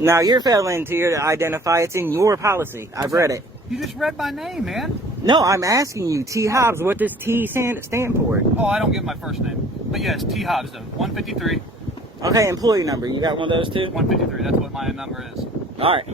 Now you're failing to identify. It's in your policy. I've read it. You just read my name, man. No, I'm asking you, T. Hobbs. What does T stand for? Oh, I don't give my first name. But yes, T. Hobbs, though. 153. Okay, employee number. You got one of those too? 153. That's what my number is. All right.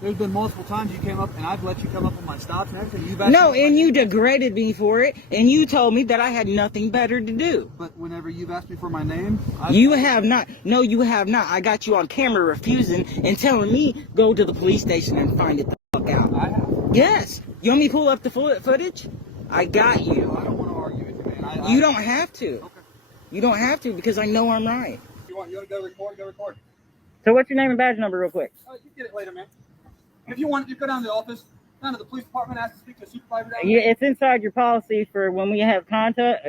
There's been multiple times you came up, and I've let you come up on my stops and everything. You've asked No, me and you degraded me for it, and you told me that I had nothing better to do. But whenever you've asked me for my name, You have not. No, you have not. I got you on camera refusing and telling me go to the police station and find it the fuck out. I have. Yes. You want me to pull up the footage? I got you. I don't want to argue with you, man. You don't have to. Okay. You don't have to because I know I'm right. You want to go record? Go record. So what's your name and badge number real quick? You get it later, man. If you want, you go down to the office, down to the police department, ask to speak to a supervisor down there. Yeah, it's inside your policy for when we have contact.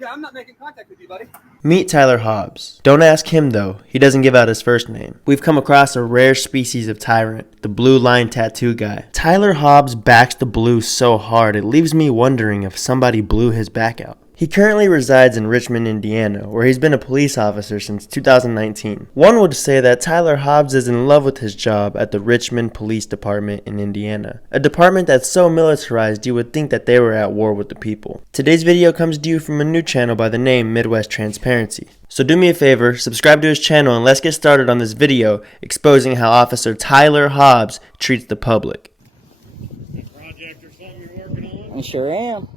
Yeah, I'm not making contact with you, buddy. Meet Tyler Hobbs. Don't ask him though, he doesn't give out his first name. We've come across a rare species of tyrant, the blue line tattoo guy. Tyler Hobbs backs the blue so hard it leaves me wondering if somebody blew his back out. He currently resides in Richmond, Indiana, where he's been a police officer since 2019. One would say that Tyler Hobbs is in love with his job at the Richmond Police Department in Indiana, a department that's so militarized you would think that they were at war with the people. Today's video comes to you from a new channel by the name Midwest Transparency. So do me a favor, subscribe to his channel and let's get started on this video exposing how Officer Tyler Hobbs treats the public. Project or something you're working on? I sure am.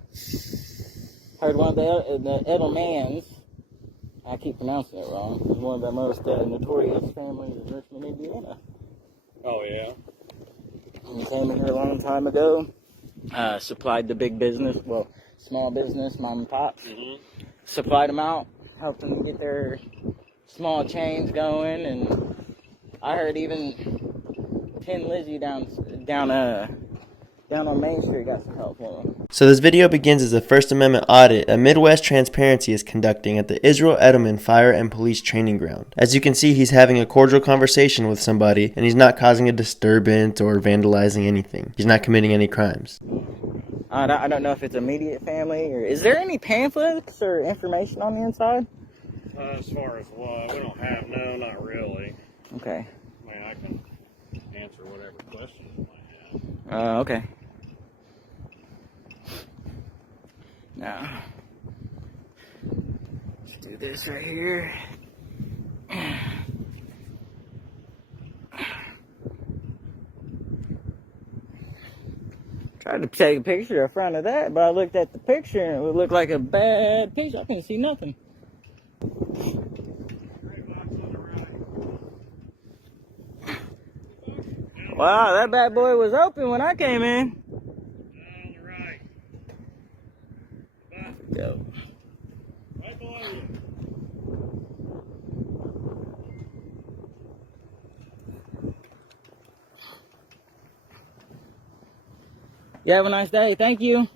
Heard one of the Edelmans, I keep pronouncing it wrong, is one of the most notorious families in Richmond, Indiana. Oh, yeah? He came in here a long time ago, supplied the big business, well, small business, mom and pops, supplied them out, helped them get their small chains going, and I heard even Tin Lizzie down on Main Street got some help for him. So this video begins as a First Amendment audit that Midwest Transparency is conducting at the Israel Edelman Fire and Police Training Ground. As you can see, he's having a cordial conversation with somebody, and he's not causing a disturbance or vandalizing anything. He's not committing any crimes. I don't know if it's immediate family, or is there any pamphlets or information on the inside? As far as what? We don't have, no, not really. Okay. I mean, I can answer whatever questions you might have. Okay. Now, let's do this right here. Tried to take a picture in front of that, but I looked at the picture and it would look like a bad picture. I can't see nothing. Wow, that bad boy was open when I came in. On the right. Go. Right below you. You have a nice day. Thank you.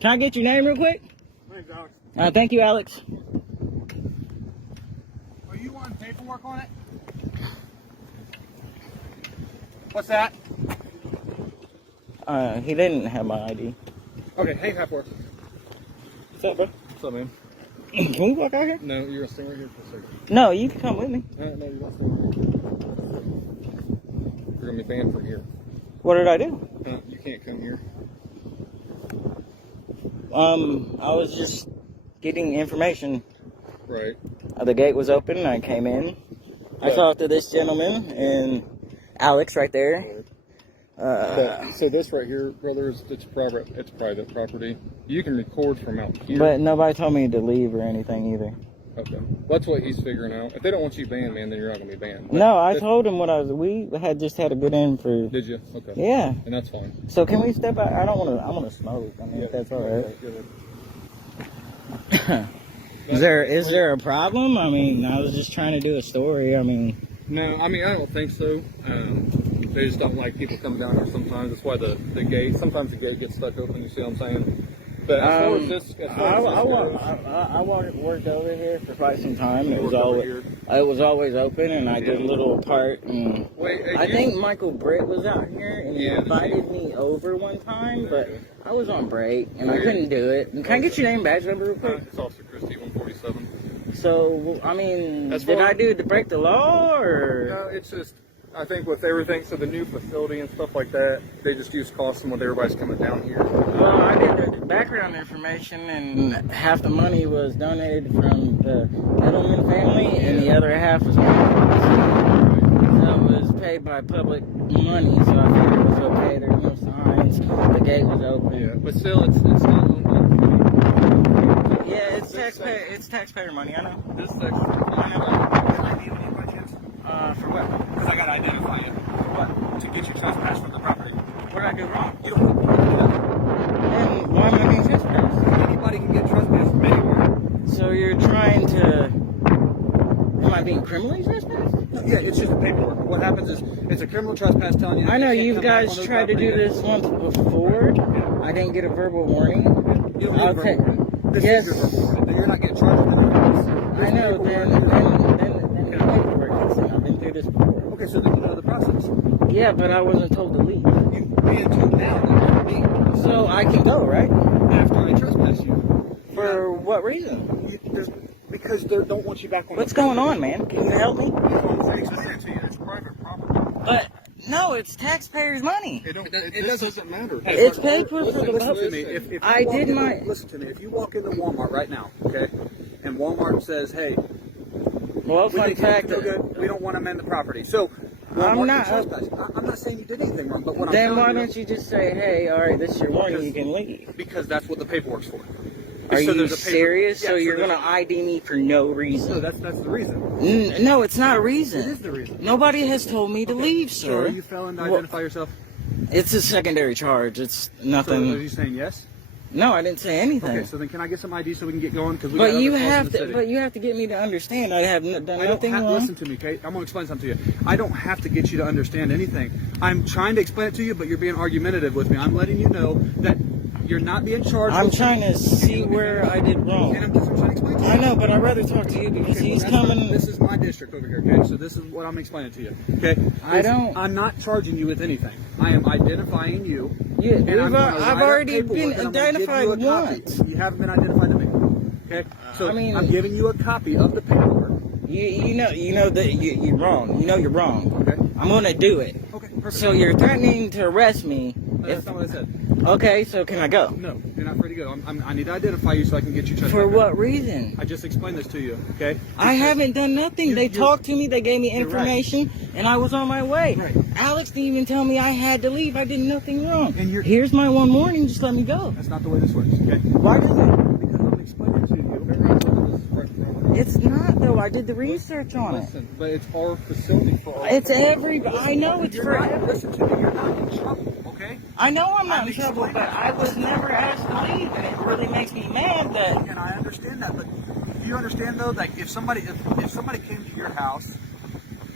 Can I get your name real quick? Thanks, Alex. Thank you, Alex. Are you wanting paperwork on it? What's that? He didn't have my ID. Okay, hang half work. What's up, bro? What's up, man? Can we walk out here? No, you're gonna stay right here for a second. No, you can come with me. No, you're not staying right here. You're gonna be banned from here. What did I do? You can't come here. I was just getting information. Right. The gate was open. I came in. I talked to this gentleman and Alex right there. So this right here, brothers, it's private. It's private property. You can record from out here. But nobody told me to leave or anything either. Okay. That's what he's figuring out. If they don't want you banned, man, then you're not gonna be banned. No, I told him what I was. We had just had a good end for. Did you? Okay. Yeah. And that's fine. So can we step out? I don't want to. I want to smoke. I mean, if that's all right. Is there a problem? I mean, I was just trying to do a story. I mean. No, I mean I don't think so. They just don't like people coming down here sometimes. That's why the gate. Sometimes the gate gets stuck open. You see what I'm saying? But as far as this, I worked over here for quite some time. It was always open, and I did a little part. And I think Michael Britt was out here, and he invited me over one time, but I was on break, and I couldn't do it. And can I get your name, badge number, real quick? It's Officer Christie, 147. So, I mean, That's did what- I do it to break the law, or? No, it's just, I think with everything, so the new facility and stuff like that, they just use costing when everybody's coming down here. Well, I did the background information, and half the money was donated from the Edelman family, and the other half was mine. So it was paid by public money, so I figured it was okay. There were no signs. The gate was open. Yeah, but still, it's not owned by the community. Yeah, it's taxpayer money. I know. This section, I know. Can I be with you by chance? For what? Because I got to identify you. What? To get you trespassed from the property. What did I do wrong? You don't have to do that. And why am I being trespassed? Anybody can get trespassed from anywhere. So you're trying to? Am I being criminally trespassed? No, yeah, it's just paperwork. What happens is it's a criminal trespass telling you. I know you you can't come back guys on those tried to do property. this once before. I didn't get a verbal warning. You don't need a Okay. verbal warning. This Yes. is your verbal warning. You're not getting charged with anything. I know. Then the paperwork. Listen, I've been through this before. Okay, so then you know the process. Yeah, but I wasn't told to leave. You being told now that you're me So I can go, right? after I trespass you. For what reason? Because they don't want you back on. What's going on, man? Can you help me? I'm explaining it to you. It's private property. But no, it's taxpayers' money. it doesn't matter. It's paid for the Listen to me. public. If you I walk did into- my. Listen to me. If you walk into Walmart right now, okay, and Walmart says, "Hey, Well, we fun think fact. you're good. We don't want to amend the property." So I'm Walmart not- can trespass you. I'm not saying you did anything wrong, but what Then I'm why telling don't you just say, "Hey, all right, this is your warning. You can leave." because that's what the paperwork's for. Are So you there's a paper- serious? Yeah, So you're there's- gonna ID me for no No, reason? that's the reason. No, it's not a reason. It is the reason. Nobody has told me to leave, So sir. are you failing to Well, identify yourself? It's a secondary charge. It's So are nothing. you saying yes? No, I didn't say anything. Okay, so then can I get some ID so we can get going? Because we But got you other calls in have the to. city. But you have to get me to understand. I have done I don't nothing have, wrong. listen to me, Kate. I'm going to explain something to you. I don't have to get you to understand anything. I'm trying to explain it to you, but you're being argumentative with me. I'm letting you know that you're not being charged. I'm with- trying to see where I did wrong. And I'm just trying to explain to you. I know, but I'd rather talk to you because Okay, he's well, that's coming. This is my district over here, okay? So this is what I'm explaining to you, okay? I don't- I'm not charging you with anything. I am identifying you. Yeah, and I'm gonna I've write up already paperwork been and I'm gonna give you identified a copy. once. You haven't been identified to me, okay? So I mean- I'm giving you a copy of the paperwork. You know that you're wrong. You know you're wrong. Okay. I'm gonna do it. Okay, perfect. So you're threatening to arrest me. That's not what I said. Okay, so can I go? No, you're not free to go. I need to identify you so I can get you checked. For what reason? I just explained this to you, okay? I haven't done nothing. They you're- talked to me. They gave me You're right. information, and I was on my way. Right. Alex didn't even tell me I had to leave. I did nothing wrong. And you're- Here's my one warning. Just let me go. That's not the way this works, okay? Why does it? Because I'm explaining to you. It's not though. I did the research on it. Listen, but it's our facility for our. It's every. I know it's You're for. not, listen to me, you're not in trouble, okay? I know I'm not I'm in trouble, but explaining. I was never asked to leave, and it really makes me mad that. And I understand that, but do you understand though, like if somebody came to your house,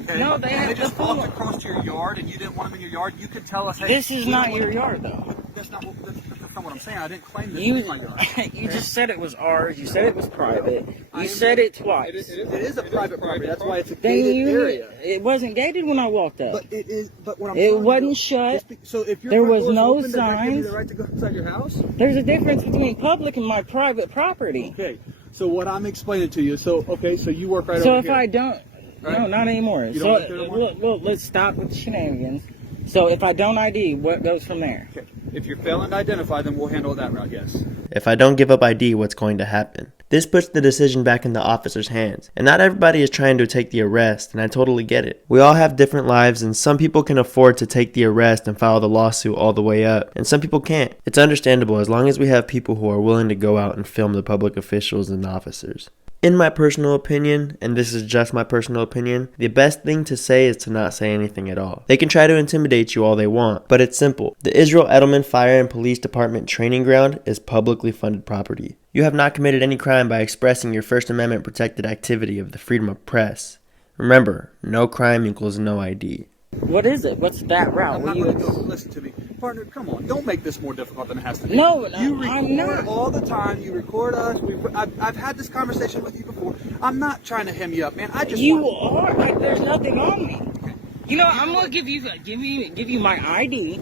okay, No, they and had they just the walked full- across your yard and you didn't want them in your yard, you could tell us, hey, This is we not don't your want- yard, though. That's not what I'm saying. I didn't claim this You, is my yard. you just said it was ours. You said it was private. I You am- said it twice. It It is a private property. That's why it's a Then gated you, area. it wasn't gated when I walked up. But it is. But what I'm It telling wasn't you, shut. so if your There front was door's no open, does that give you signs. the right to go inside your house? There's a difference between public and my private property. Okay. So what I'm explaining to you. So okay. So you work right So over if here. I don't, no, Right. not anymore. You So don't work there anymore? look, let's stop with the shenanigans. So if I don't ID, what goes from there? Okay. If you're failing to identify, then we'll handle it that route. Yes. If I don't give up ID, what's going to happen? This puts the decision back in the officer's hands. And not everybody is trying to take the arrest, and I totally get it. We all have different lives, and some people can afford to take the arrest and file the lawsuit all the way up, and some people can't. It's understandable as long as we have people who are willing to go out and film the public officials and officers. In my personal opinion, and this is just my personal opinion, the best thing to say is to not say anything at all. They can try to intimidate you all they want, but it's simple. The Israel Edelman Fire and Police Department training ground is publicly funded property. You have not committed any crime by expressing your First Amendment protected activity of the freedom of press. Remember, no crime equals no ID. What is it? What's that route? I'm Will not you? going to go. Listen to me, partner. Come on. Don't make this more difficult than it has to be. No, you record I'm not. all the time. You record us. I've had this conversation with you before. I'm not trying to hem you up, man. I just You want, are. Like, there's nothing on me. You know, I'm gonna give you my ID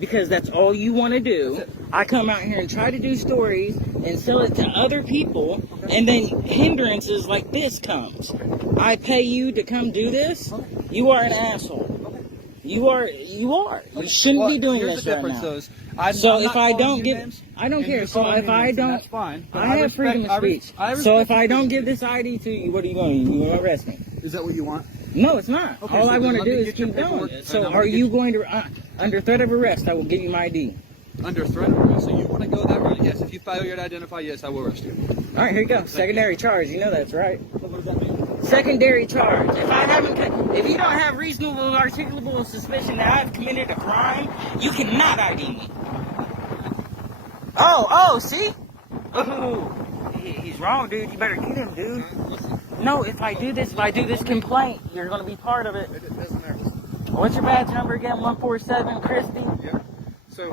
because that's all you want to do. I come out here and try to do stories and sell it to other people, and then hindrances like this comes. I pay you to come do this. You are an asshole. You are. You shouldn't be doing here's this the right difference, now. though, is I'm So not if I calling don't you give, names, I don't and care. you're So calling if me I names, and don't, that's fine. But I have freedom of speech. So if I don't give this, this ID to you, what are you going to do? You going to arrest me? is that what you want? No, it's not. Okay, All so I then want to let do me is get your keep paperwork, going. and So I'm are gonna you get going to, under threat of arrest, I will give you my ID. Under threat of arrest? So you want to go that route? Yes. If you failure to identify, yes, I will arrest you. All right, here you go. Secondary charge. You know that's right. What does that mean? Secondary charge. If you don't have reasonable articulable suspicion that I've committed a crime, you cannot ID me. Oh, see? Oh, he's wrong, dude. You better get him, dude. No, if I do this complaint, you're gonna be part of it. It doesn't matter. What's your badge number again? 147, Christie. Yeah. So,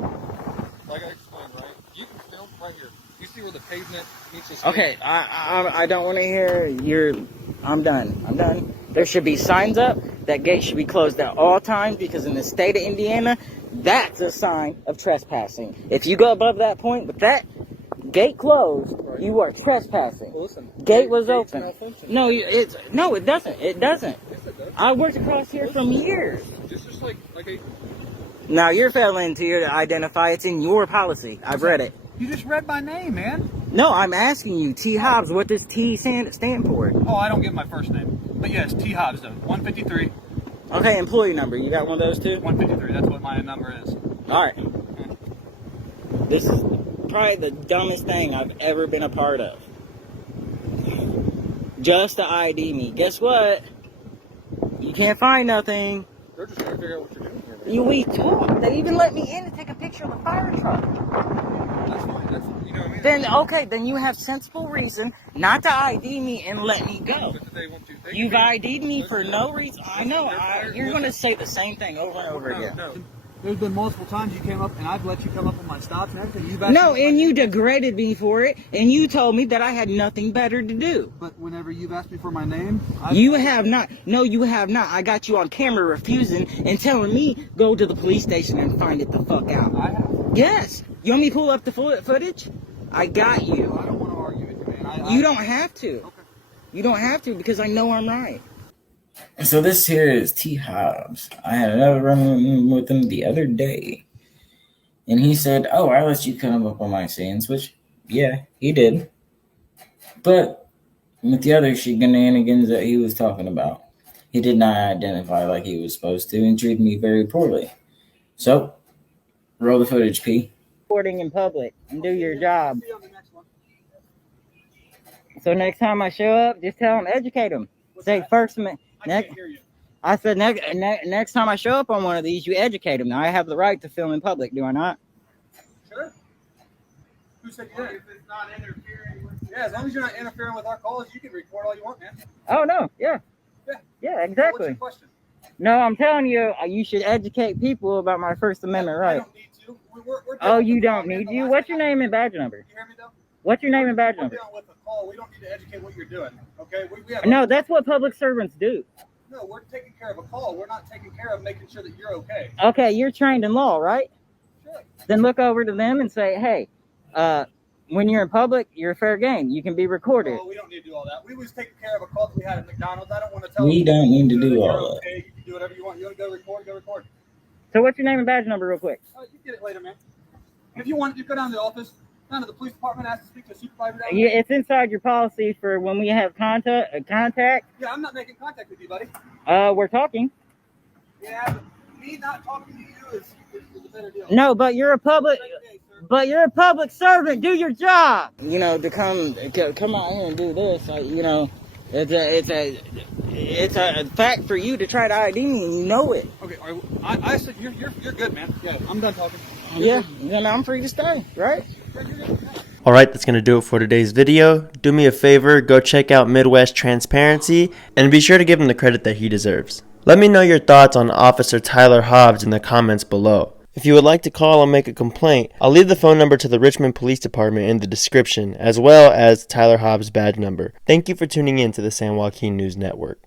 like I explained, right? You can film right here. You see where the pavement meets the street? Okay, I don't want to hear I'm done. There should be signs up. That gate should be closed at all times because in the state of Indiana, that's a sign of trespassing. If you go above that point with that gate closed, you are trespassing. Well, listen. Gate was gate's open. malfunctioning. No, it doesn't. It doesn't. Yes, it does. I worked across here from years. Just like a. Now you're failing to identify. It's in your policy. I've read it. You just read my name, man. No, I'm asking you, T. Hobbs. What does T stand for? Oh, I don't give my first name. But yes, T. Hobbs, though. 153. Okay, employee number. You got one of those too? 153. That's what my number is. All right. This is probably the dumbest thing I've ever been a part of. Just to ID me. Guess what? You can't find nothing. They're just trying to figure out what you're doing here, man. We talked. They even let me in to take a picture of the fire truck. That's fine. That's, you know what I mean? Then, okay, then you have sensible reason not to ID me and let me go. But they want to. They You've can- ID'd me for no reason. I know. You're going to say the same thing over and over again. No. There's been multiple times you came up, and I've let you come up on my stops and everything. You've asked No, me and you degraded me for it, and you told me that I had nothing better to do. But whenever you've asked me for my name, You have not. No, you have not. I got you on camera refusing and telling me go to the police station and find it the fuck out. I have. Yes. You want me to pull up the footage? I got you. I don't want to argue with you, man. You don't have to. Okay. You don't have to because I know I'm right. So this here is T. Hobbs. I had another run with him the other day. And he said, oh, I let you come up on my scenes, which, yeah, he did. But with the other shenanigans that he was talking about, he did not identify like he was supposed to and treated me very poorly. So, roll the footage, P. Recording in public and do your job. See you on the next one. So next time I show up, just tell them, educate them. Say first, I can't hear you. I said next time I show up on one of these, you educate them. Now I have the right to film in public, do I not? Sure. Who said you did? If it's not interfering with... Yeah, as long as you're not interfering with our calls, you can record all you want, man. Oh no, yeah, Yeah. yeah, What's exactly. your question? No, I'm telling you, you should educate people about my First Amendment I right. don't need to. We're Oh, dealing you with don't the need call, you. man. What's your name and badge number? You hear me, though? What's your name and badge We're number? dealing with a call. We don't need to educate what you're doing, okay? We have No, that's what public servants do. No, we're taking care of a call. We're not taking care of making sure that you're okay. Okay, you're trained in law, right? Sure. Then look over to them and say, hey, when you're in public, you're fair game. You can be recorded. Oh, we don't need to do all that. We was taking care of a call that we had at McDonald's. I don't want to tell We you. don't need to that do you're all that. okay. You can do whatever you want. You want to go record, go record. So what's your name and badge number real quick? You get it later, man. If you want, you go down to the office, down to the police department, ask to speak to a supervisor down Yeah, there. it's inside your policy for when we have contact. Yeah, I'm not making contact with you, buddy. We're talking. Yeah, but me not talking to you is a better deal. No, but you're a public. But you're a public servant. Do your job. You know, to come out here and do this, you know, it's a fact for you to try to ID me, and you know it. Okay, I said you're good, man. Yeah, I'm done talking. Yeah, then I'm free to stay, right? Alright, that's going to do it for today's video. Do me a favor, go check out Midwest Transparency, and be sure to give him the credit that he deserves. Let me know your thoughts on Officer Tyler Hobbs in the comments below. If you would like to call or make a complaint, I'll leave the phone number to the Richmond Police Department in the description, as well as Tyler Hobbs' badge number. Thank you for tuning in to the San Joaquin News Network.